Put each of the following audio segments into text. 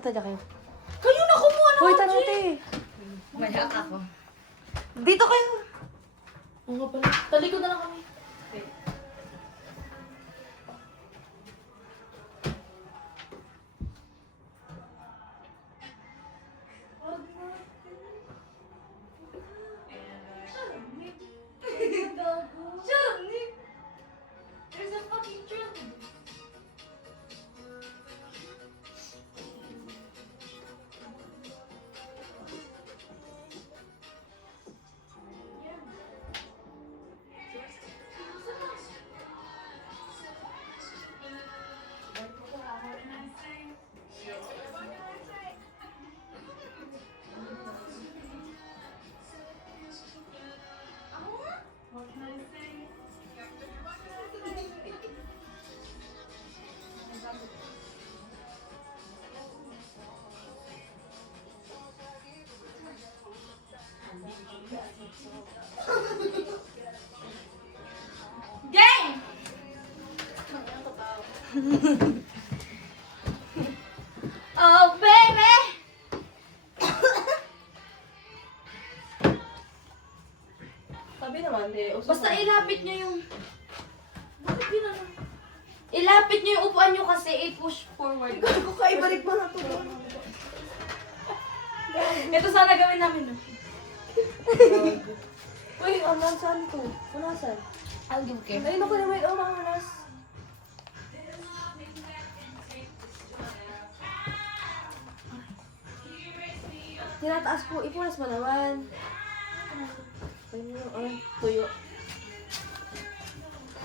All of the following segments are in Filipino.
Patadya kayo. Kayo na kumuha ng Hoy, object. tara, te. Maya ako. Dito kayo. Oo nga pala. Talikod na lang kami. There's a fucking truth. Gang! Oh, baby! Sabi naman, te. Basta ilapit nyo yung... Bakit ginano? Ilapit nyo yung upuan nyo kasi i-push forward. Kung kaibalik mo na to. Ito sana gawin namin, no? Uy, saan to? Unasan? I'll give care. Ayun ako naman. Oh, mga unas. Tinataas po. Ipunas mo naman. Ayun, tuyo.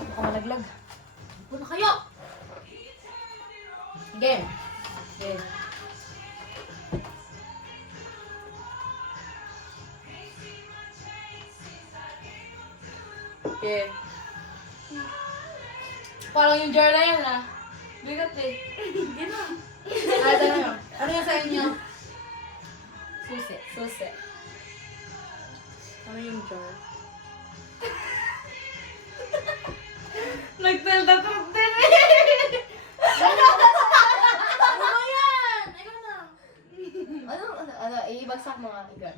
Baka malaglag. Puno kayo! Game. Okay. Okay. Parang yung jar na yan, ha? Bigat eh. Ito na yun. Ano yung sa inyo? Susi. Susi. Ano yung jar? Nagtelta truck din eh. Ano yan? Ikaw na. Ano, ibagsak mo nga. Jar.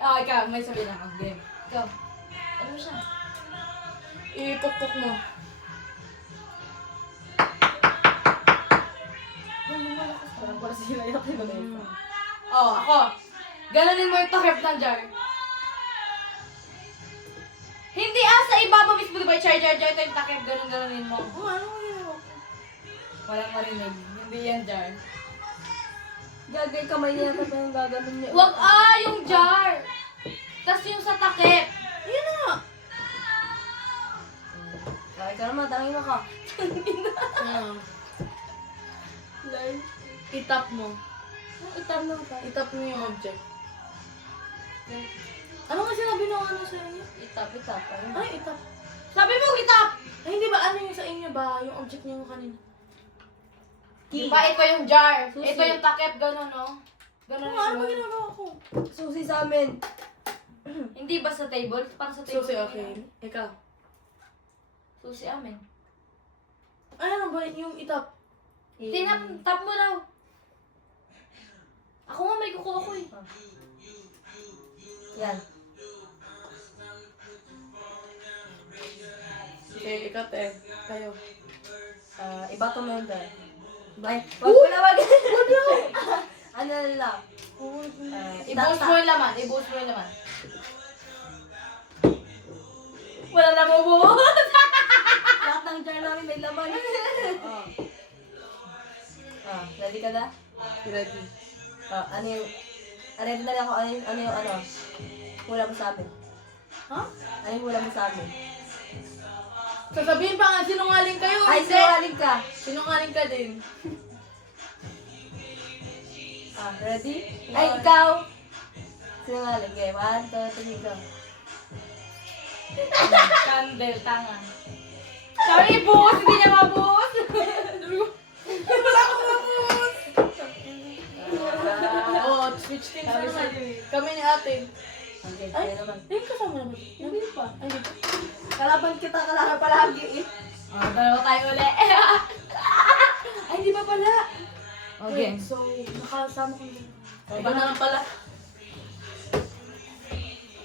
Ikaw. May sabihin ako. Game. Ikaw. Ano siya? Ipukpok mo. Parang para sila yung kinunay. Oh, ako. Ganonin mo yung takip ng jar. Hindi sa ibaba mismo, diba? Jar, ito yung takip. Ganunin mo. Ano ginagawa ko? Walang marinig. Hindi yan jar. Gagay kamay niya pa yung gaganon niya. Wag, yung jar. Tapos yung sa takip. Yan na nga. Ay, ka naman, dami mo ka. Like, itap mo. Itam na ka. Itap mo yung object. Ano nga sinabi ng ano sa inyo? Itap. Ayun. Ay, itap. Sabi mo, kitap. Ay, hindi ba? Ano yung sa inyo ba? Yung object niyo kanina. Diba, ito yung jar. Susi. Ito yung takip, gano'n, no? Gano'n Ano ba yun. ginagawa ko? Susi sa amin. Hindi ba sa table? Parang sa table. Susi, okay. Ikaw. Susi amin. Ay, ano ba? Yung itap. Tap mo daw. Ako nga, may kukuha ko eh. Yan. Okay, ikaw te. Kayo. Ibato mo yun tayo. Ay, wag. Ano lang. I-boost mo yung laman. I-boost mo yung laman. Wala na mabubuhos. Lahat ng jar namin may laman. Ready ka na? Ready. Ano yung... Ready na rin ako. Ano yung hula mo sa amin? Ha? Ano yung hula mo sa amin? Sasabihin pa nga, sinungaling kayo. Ay, hindi. sinungaling ka. Sinungaling ka din. Ready? Ay, ikaw! Sinungaling. Okay, 1, 2, 3, go. Candle, tanga. Sorry, buhos. Hindi niya mabuhos. Wala akong mabus! Oo, switch teams na naman. Kami ni ate. Okay, Ay, kaya naman. ayun kasama naman. Hindi pa. Ay, hindi pa. Kalaban kita palagi eh. Dalawa tayo uli. Ay, hindi ba Okay. So, nakasama ko na. Ikaw na lang pala.